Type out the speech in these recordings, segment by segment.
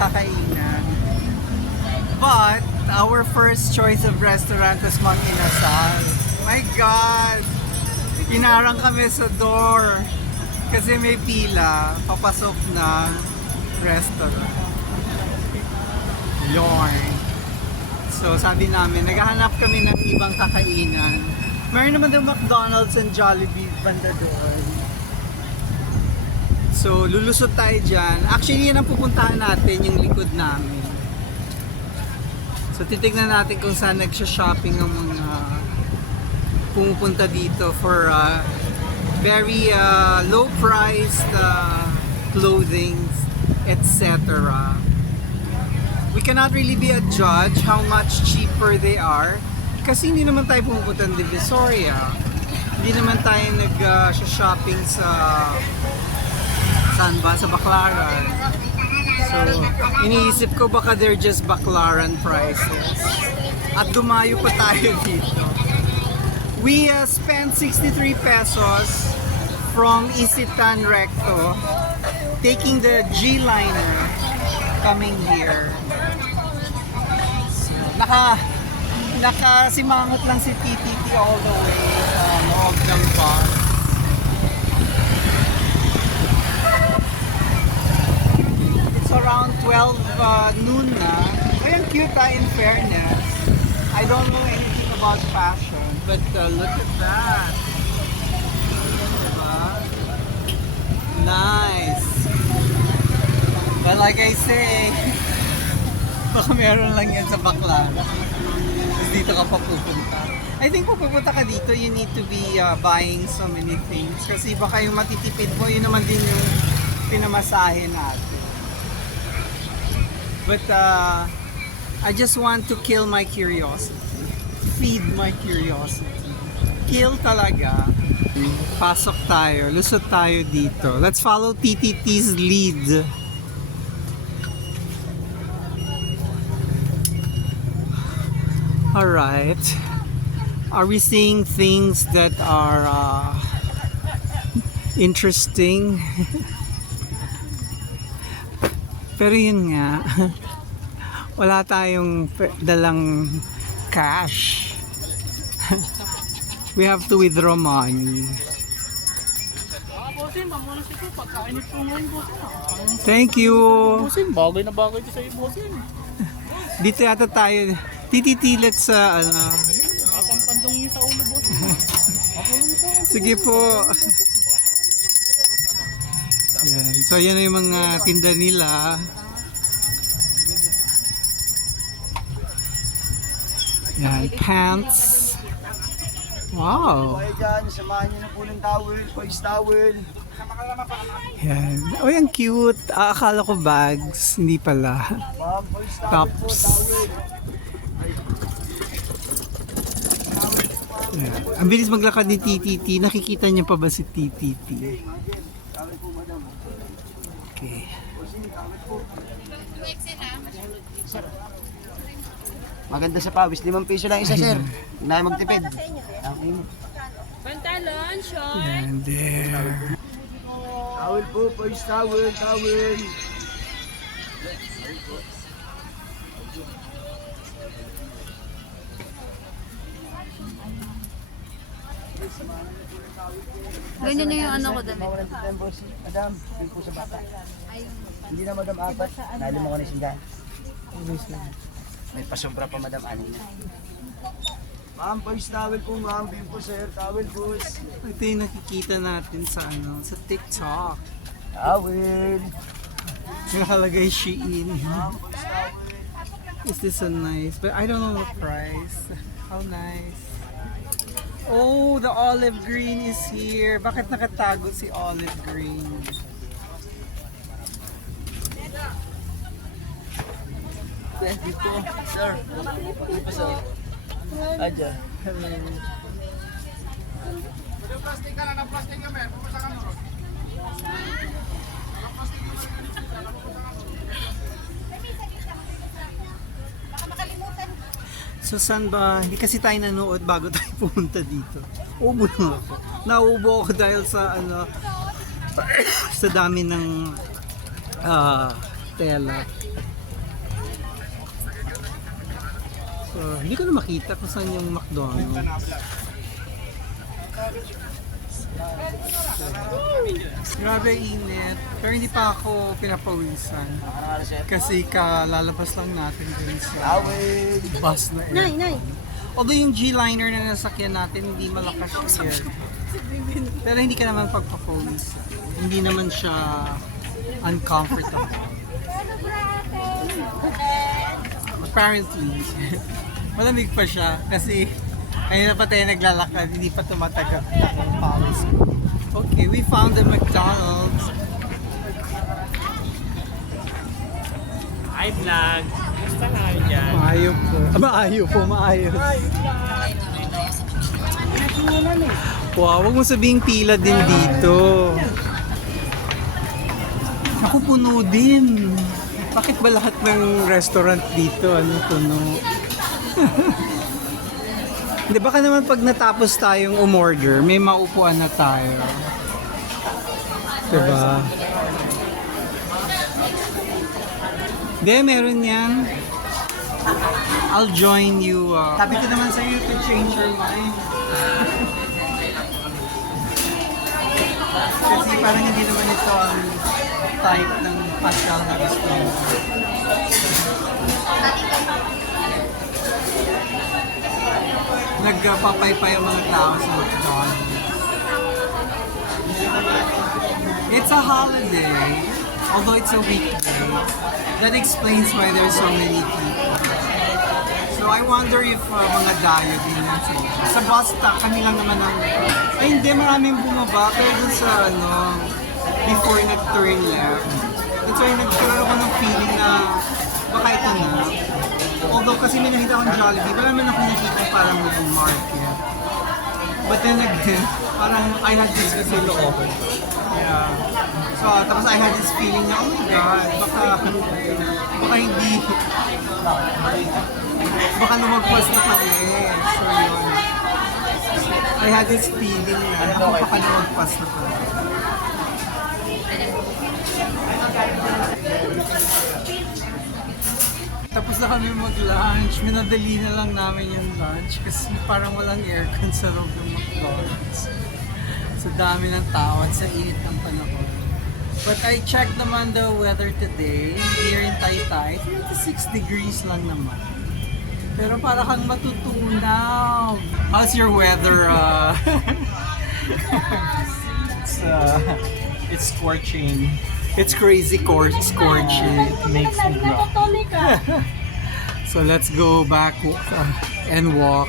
kakainan. But, our first choice of restaurant was Mang Inasal. My God! Inarang kami sa door. Kasi may pila, papasok ng restaurant. Yorn. So, sabi namin, naghahanap kami ng ibang kakainan. Meron naman ng McDonald's and Jollibee banda doon. So, lulusot tayo dyan. Actually, yan ang pupuntahan natin, yung likod namin. So, titignan natin kung saan nagsha-shopping ang mga pumupunta dito for very low-priced clothing, etc. We cannot really be a judge how much cheaper they are kasi hindi naman tayo pumupunta ng Divisoria. Hindi naman tayo nag-shopping sa saan ba? Sa Baclaran. So, iniisip ko baka they're just Baclaran prices. At dumayo pa tayo dito. We spent 63 pesos from Isitan Recto taking the G-Liner coming here. So, nakasimangot lang si TTT all the way sa loob ng bus. It's around 12 noon na. Ayan, cute in fairness. I don't know anything about fashion, but look at that. Diba? Nice. But like I say, baka meron lang yan sa Baclaran. Tapos dito ka pa pupunta. I think kung pupunta ka dito, you need to be buying so many things. Kasi baka yung matitipid mo, yun naman din yung pinamasahe natin. But I just want to kill my curiosity. Feed my curiosity. Kill talaga. Pasok tayo. Lusot tayo dito. Let's follow TTT's lead. Alright. Are we seeing things that are interesting? Pero yun nga, wala tayong dalang cash. We have to withdraw money. Thank you. Bagay na bagay ito sa iyo, bossing. Dito yata tayo. Tititilit sa Ang pandong niyo sa ulo, bossing. Sige po. Yan. So yan na yung mga tinda nila. Yan, pants. Wow. Okay dyan, samahan nyo na po ng towel, boys towel. Yan. Oh, yan cute. Akala ko bags. Hindi pala. Ma'am, boys towel po, Tops. towel. Yan. Ang bilis maglakad ni TTT. Nakikita niyo pa ba si TTT? Towel po, madam. Okay. Maganda sa pawis, 5 piso lang isa, sir. Hindi na magtipid. Okay. Pantalon, short. And there. Towel po, boys towel, towel. Ganyan na yung ano ko damit. Mawalan dito yung boss. Madam, yun po sa bata. Hindi na madam apat. Nalim mo ka na sindahan. May pasobra pa madam, anin na. Ma'am, boys towel po ma'am. Bin po sir, towel boys. Ito yung nakikita natin sa sa TikTok. Towel. Nakalagay Shein. Ma'am, boys towel. Is this so nice? But I don't know the price. How nice. Oh, the olive green is here. Bakit nakatago si olive green? Dito. Sir. Dito sir. Aja. Hello. So saan ba? Hindi kasi tayo nanood bago tayo pumunta dito. Ubo na ako. Nauubo ako dahil sa sa dami ng Stella. So, hindi ko na makita kung saan yung McDonald's. Grabe init. Pero hindi pa ako pinapawisan. Kasi kalalabas lang natin dun sa bus na aircon. Although yung G-liner na nasakyan natin, hindi malakas yung air. Pero hindi ka naman pagpapawis. Hindi naman siya uncomfortable. Apparently, malamig pa siya kasi ayun na pa tayo naglalakad, hindi pa tumatagap yung pawis ko. Okay, we found the McDonald's. Hi vlog! Basta na kayo dyan. Maayo po. Maayo po, maayos. Wow, wag mo sabihing pila din dito. Ako puno din. Bakit ba lahat ng restaurant dito puno? Hindi, baka naman pag natapos tayong umorder, may maupuan na tayo. Diba? Hindi, meron yan. I'll join you. Sabi ko naman sa'yo to change your mind. Kasi parang hindi naman ito ang type ng pastel na gusto mo. Nagpapaypay ang mga tao sa McDonald's. It's a holiday, although it's a weekday. That explains why there's so many people. So I wonder if mga dayo din yan sa bus stop, kami lang naman ang... Ay hindi, maraming bumaba. Pero dun sa before nag-turn left. That's why nagkaroon ako ng feeling na baka ito na. Although kasi may nakita akong Jollibee, wala man ako nakita parang may market. But then again, parang I had this feeling. Yeah. So, tapos I had this feeling na, oh my God, baka hindi, baka lumagpas na kami. So, yun. I had this feeling na, baka lumagpas na kami. Tapos na kami mag-lunch. Minadali na lang namin yung lunch kasi parang walang aircon sa loob ng McDonald's. So dami ng tao at sa init ng panahon. But I checked naman the weather today here in Taytay. 26 degrees lang naman. Pero para kang matutunaw. How's your weather? It's scorching. It's crazy scorching. It makes me drop. So let's go back and walk.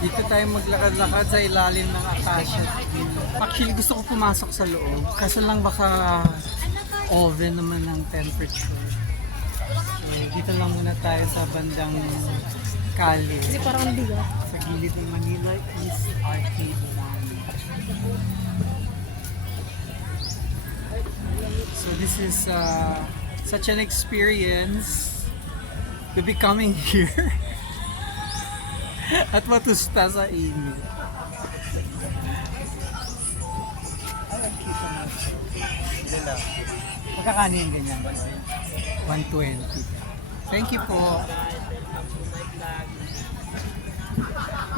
Dito tayo maglakad-lakad sa ilalim ng acacia tree. Actually gusto ko pumasok sa loob. Kaso lang baka oven naman ng temperature. So, dito lang muna tayo sa bandang kalye. Kasi parang ang bigat. Sa gilid ng Manila East Arcade 1. So this is such an experience to be coming here at matusta sa init. Magkakanin ganyan. 120. Thank you po.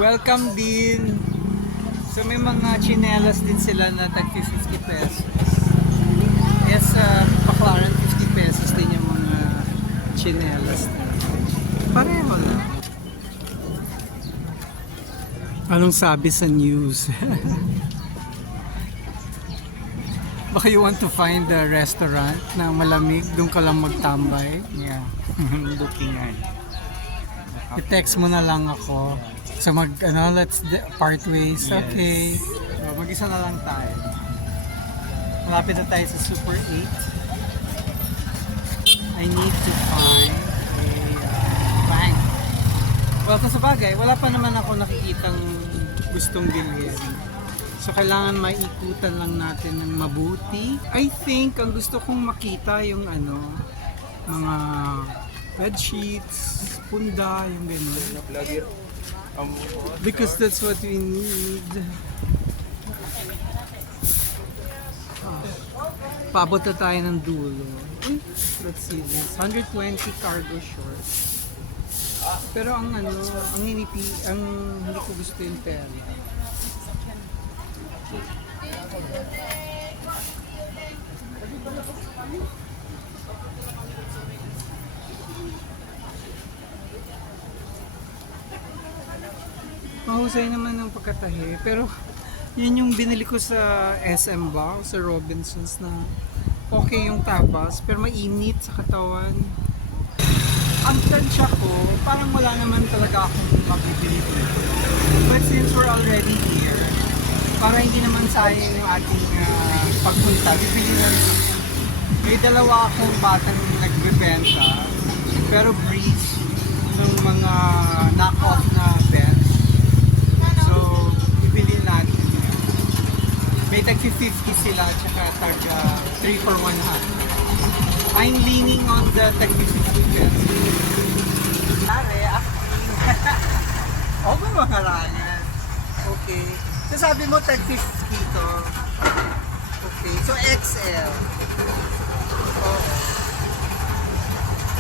Welcome din. So may mga chinelas din sila na tag 50 pesos. Yes, paklaran 50 pesos din yung mga chinelas. Pareho lang. Anong sabi sa news? Baka you want to find a restaurant na malamig, doon ka lang magtambay. Yeah, looking at. I-text mo na lang ako. So let's part ways. Yes. Okay. So, mag-isa na lang tayo. Malapit na tayo sa Super 8. I need to find a bank. Well, sa bagay, wala pa naman ako nakikitang gustong bilhin. So, kailangan maikutan lang natin ng mabuti. I think, ang gusto kong makita yung mga bed sheets, punda, yung gano'n. Because that's what we need. Paabot na tayo ng dulo. Let's see this. 120 cargo shorts. Pero ang ano, ang hindi ko gusto yung tela. Mahusay naman ng pagkatahi. Pero yun yung binili ko sa SM ba, o sa Robinsons na okay yung tapas, pero mainit sa katawan. Ang tansya ko, parang wala naman talaga akong mabibili dito. But since we're already here, para hindi naman sayang yung ating pagpunta, bibili na rin. May dalawa akong batang nagbebenta, pero breeze ng mga knock-off na beds. So, bibili natin. May tag-50 sila, tsaka targa 3 for 100. I'm leaning on the tag-50 pesos. Pare, acting. O ba mga rangan? Okay. So sabi mo tag-50 to. Okay. So XL. Oo.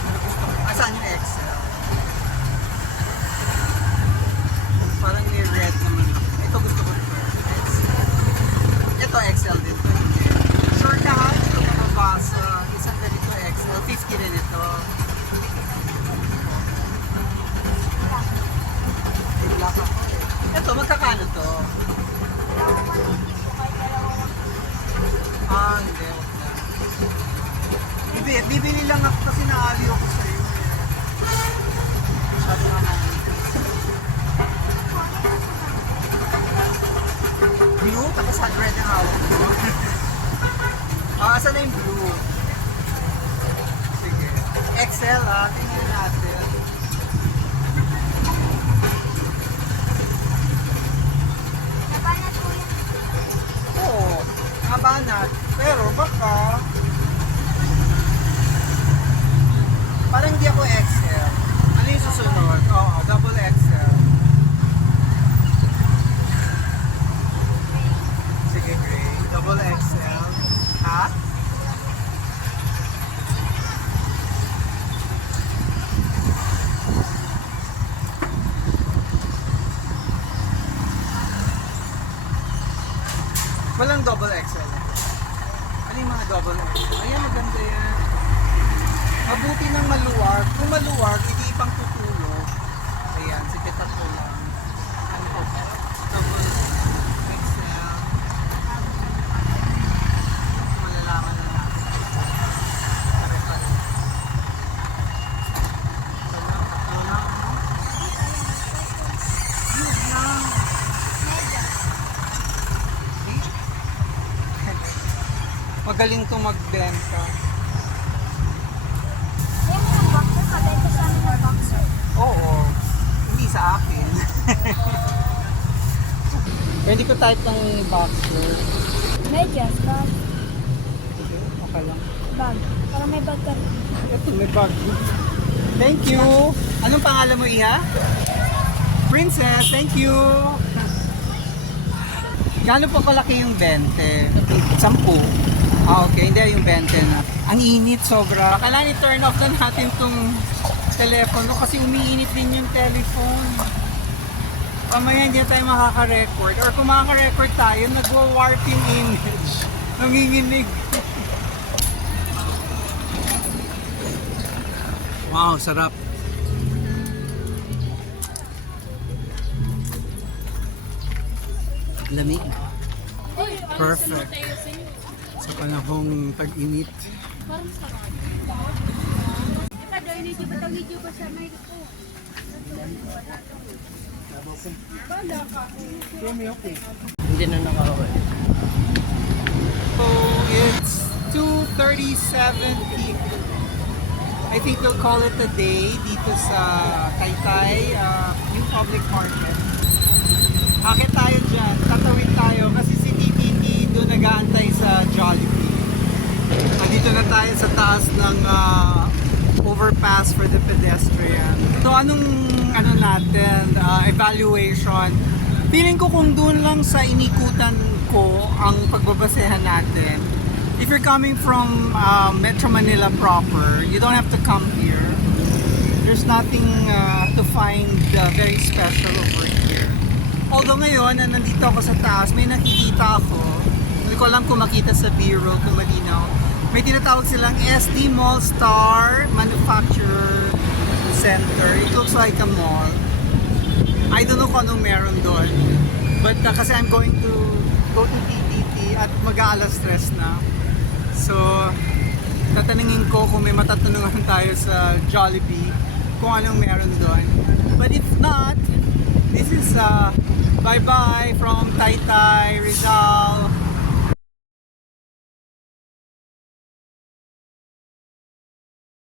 Ano gusto mo? Asan yung XL? Parang may red naman ako. Ito gusto ko ito. Ito XL din to. Sure ka ha? Ito makabasa. Isang ganito XL. 50 rin ito. May black ako eh. Ito, magkakano to? Hindi. Wag na. Bibili lang ako kasi naali ako sa'yo eh. Masyado naman. Blue? Tapos 100 ang hawak ko. Asan na yung blue? Sige. XL tingnan natin. Nabanat po yan. Oo, nabanat. Pero baka parang hindi ako XL. Ano yung susunod? Oo, double XL. Sige, gray. Double XL. Ha? Walang double XL. Ano yung mga double XL? Ayan, maganda yan. Mabuti ng maluwag. Kung maluwag, hindi ipang tutulog. Ayan, sipitat ko lang. Ano po? Double XL. Malalaman na natin. Pare-pare. Ito lang, tatlo lang, no? Yun lang. Magaling to magbenta. Yan yung boxer, kabenta sa amin ng boxer. Oo. Hindi sa akin. Pwede ko type ng boxer. Medyas, bag. Sige, okay lang. Bag. Para may bag ka rin. Ito, may bag. Thank you. Anong pangalan mo, Iha? Princess, thank you. Gaano po kalaki yung 20? 10? Ah, okay. Hindi yung 20 na. Ang init sobra. Kailangan i-turn off na natin tong telepono kasi umiinit din yung telephone. Pamaya hindi tayo makaka-record. Or kung makaka-record tayo, nagwa-warp yung image. Nanginginig. Wow, sarap. Lamig. Perfect. Sa panahong tag-init. Hindi na nakaka-okay. So it's 2:37 p.m. I think we'll call it a day dito sa Taytay, yung public market. Akit tayo dyan, tatawid tayo kasi si TTT doon nag-aantay sa Jollibee. Nandito na tayo sa taas ng overpass for the pedestrian. So anong natin, evaluation? Feeling ko kung doon lang sa inikutan ko ang pagbabasehan natin. If you're coming from Metro Manila proper, you don't have to come here. There's nothing to find very special over here. Although ngayon, na nandito ako sa taas, may nakikita ako. Hindi ko alam kung makita sa bureau, kung malinaw. May tinatawag silang SD Mall Star Manufacturer Center. It looks like a mall. I don't know kung anong meron doon. But kasi I'm going to go to PTT at mag-aalas stress na. So, tatanungin ko kung may matatanungan tayo sa Jollibee kung anong meron doon. But if not, this is bye-bye from Taytay, Rizal.